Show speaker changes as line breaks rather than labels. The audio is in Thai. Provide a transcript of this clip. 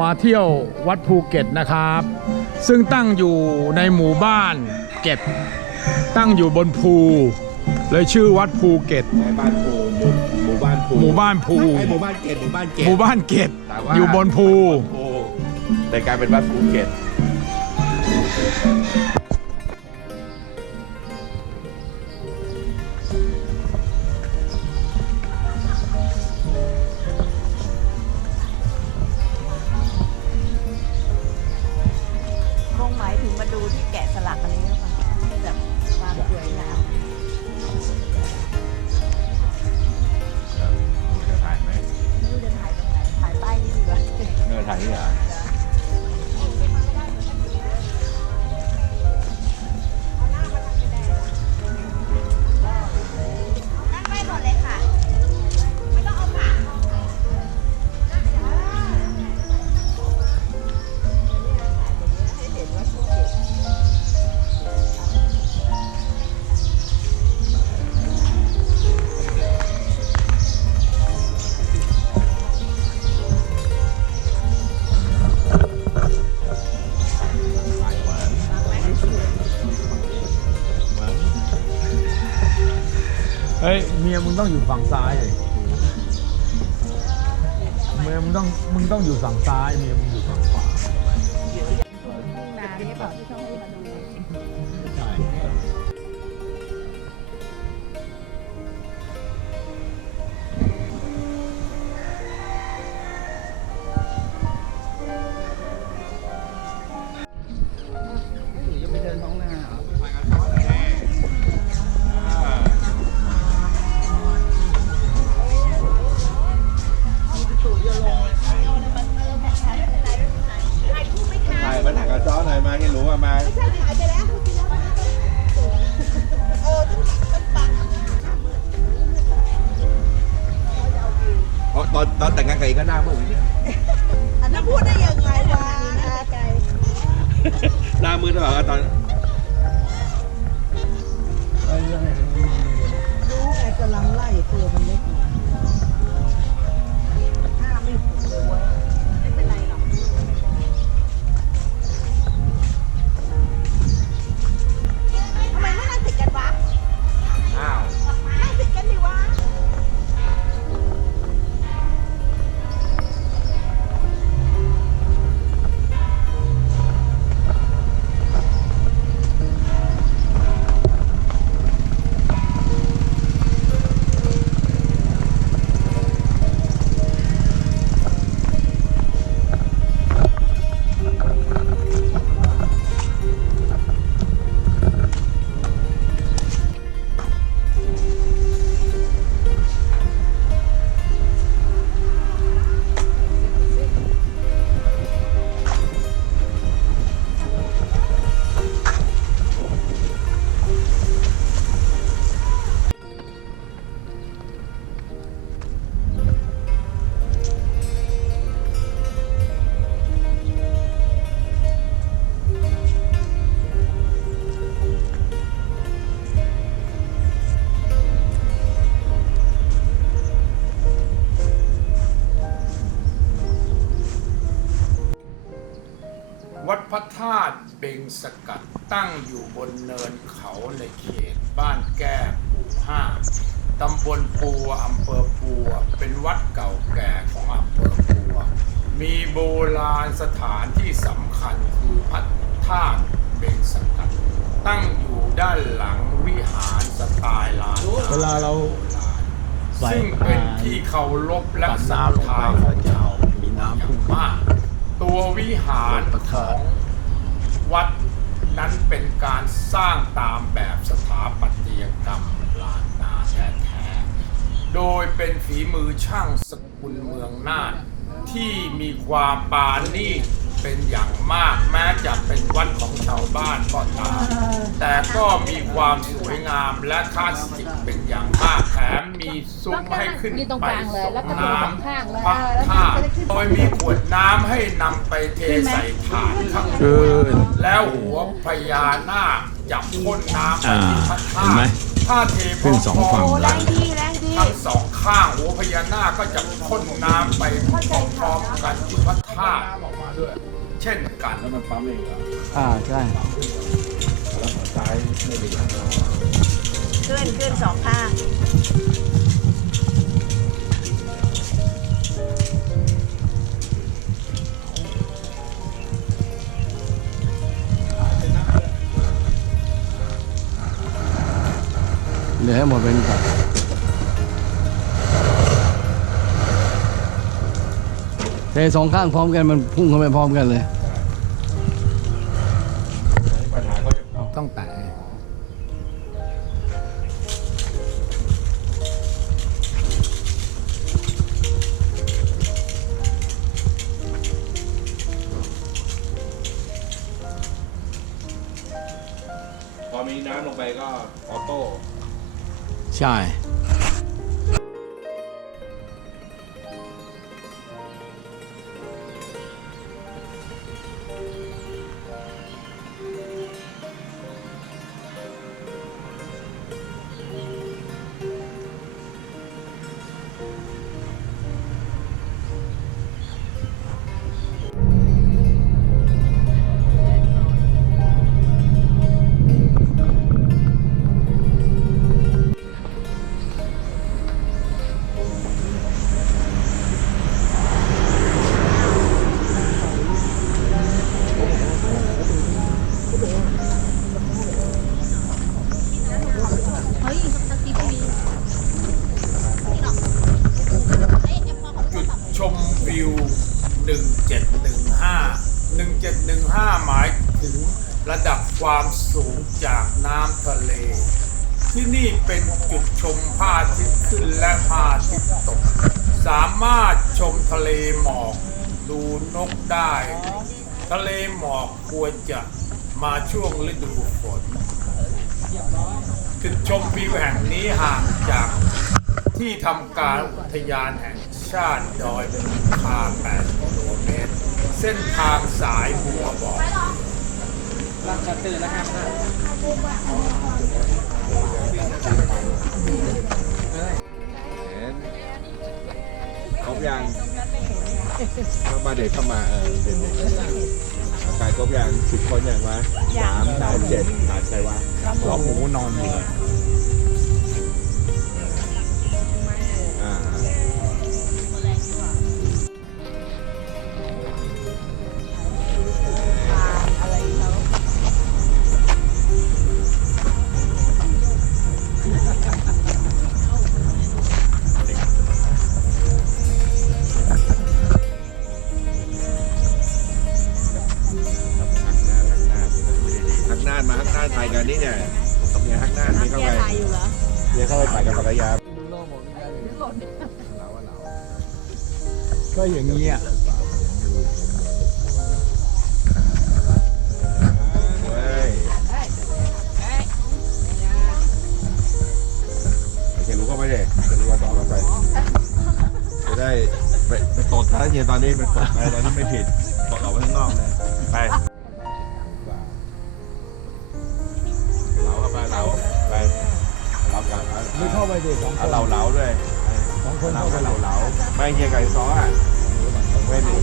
มาเที่ยววัดภูเก็ตนะครับ ซึ่งตั้งอยู่ในหมู่บ้านเก็ตตั้งอยู่บนภู เลยชื่อวัดภูเก็ต
บ้านภูหมู่บ้านภู
หมู่บ้านภู
ไอ้หมู่บ้านเกตหมู่บ้านเกต
หมู่บ้านเก็ต
แต่ว่า
อยู่บนภู
ภูแต่กลายเป็นวัดภูเก็ต
รูที่แกะสลักอันนี้หรื เฮ้
ยเมียมึงต้องอยู่ฝั่งซ้ายเลยเมียมึงต้องมึงต้องอยู่ฝั่งซ้ายเมียมึงอยู่ฝั่งขวา
ทุ่งนาเนี่ยเปล่าที่เขาให้
อนตอนแต่งงานกับเองก็หน้ามืดอย่างนี้
อันนั้นพูดได้ยังไงวะไกล
หน้ามืดหรือเปล่าตอน
รู้ไงกำลังไล่ตัวมันเล็กอยู่ สกัดตั้
งอยู่บนเนินเขาในเขตบ้านแก้หมู่ห้าตำบลปัวอำเภอปัว เป็นวัดเก่าแก่ของอำเภอปัว มีโบราณสถานที่สำคัญคือพระธาตุเบงสกัด ตั้งอยู่ด้านหลังวิหารสไตล์ลาน
เวลาเรา
ซึ่งเป็นที่เคารพและศรัทธาของชาว
มีน้ำ
อย่า
พุ่
ง
ง
มาก ตัววิหารของ วัดนั้นเป็นการสร้างตามแบบสถาปัตยกรรมล้านนาแท้ๆโดยเป็นฝีมือช่างสกุลเมืองน่านที่มีความปราณีต เป็นอย่างมากแม้จะเป็นวัดของชาวบ้านก็ตามแต่ก็มีความสวยงามและคลาสสิกเป็นอย่างมากแถมมีซุ้มให้ขึ้น
ยืนตรง
ไป
กลางเลย
ส่ง
แล้วก็
น้
ตรงข้างเลยำ
พระ
เออแล้ว
ธาตุ
จะได้ขึ้น
โดยมีขวดน้ำให้นำไปเทใส่ถาดข้างบ
เกิ
น
น
แล้วหัวพญานาคจับพ่นน้ำไป
อ่า
ที่พระธา
เห็นไหม
ตุถ้าเทพ
ขึ้นสองฝั่ง
โอ้
เล
แร
ย
งดีแรงดี
ทั้งสองข้างหัวพญานาคก็จะพ่นน้ำไปพร้อมๆกันที่พระธาตุ ออกมาด้วยเช่นกัน
แล้วมันปั๊มเองเหรอ
อ่าใช่
แล้วซ้ายไม่ดี
ขึ้นขึ้นสองข้าง
เดี๋ยวให้หมดเป็นก่อน เทสองข้างพร้อมกันมันพุ่งเข้าไปพร้อมกันเลย
ปัญหาเขาจะ
ต้องแตะ
พอมีน้ำลงไปก็ออโต้
ใช่
สูงจากน้ำทะเล ที่นี่เป็นจุดชมพระอาทิตย์ขึ้นและพระอาทิตย์ตก สามารถชมทะเลหมอกดูนกได้ ทะเลหมอกควรจะมาช่วงฤดูฝน จุดชมวิวแห่งนี้ห่างจากที่ทำการอุทยานแห่งชาติดอยภูคา8กิโลเมตร เส้นทางสายบัวบอก
เห็นครบยังเข้ามาเด็กเข้ามาเออเด็กกายครบยังสิบคนยังวะสามสามเจ็ดขาดใครวะหลอหมูนอนอยู่ น้ามาฮักหน้าถ่ายกันนี่เนี่ยเนี่ยฮักหน้านี่เข้าไป
เนี่
ยเข้าไปถ่ายกับภรรยา
ก็อย่างนี้อะ
เว้ยโอเครู้ก็ไม่ได้จะรู้ว่าต่อกันไปจะได้ไปไปตดนะเฮียตอนนี้เป็นตดไปตอนนี้ไม่ผิด
ไม่เข้าไปดิสองค
เอา
น
เหลาเหลาด้วย
สองคน
เหลา
เข้าไป
ก็เหลาเหลาไม่เฮียไก่ซ้ออะไม่ดิ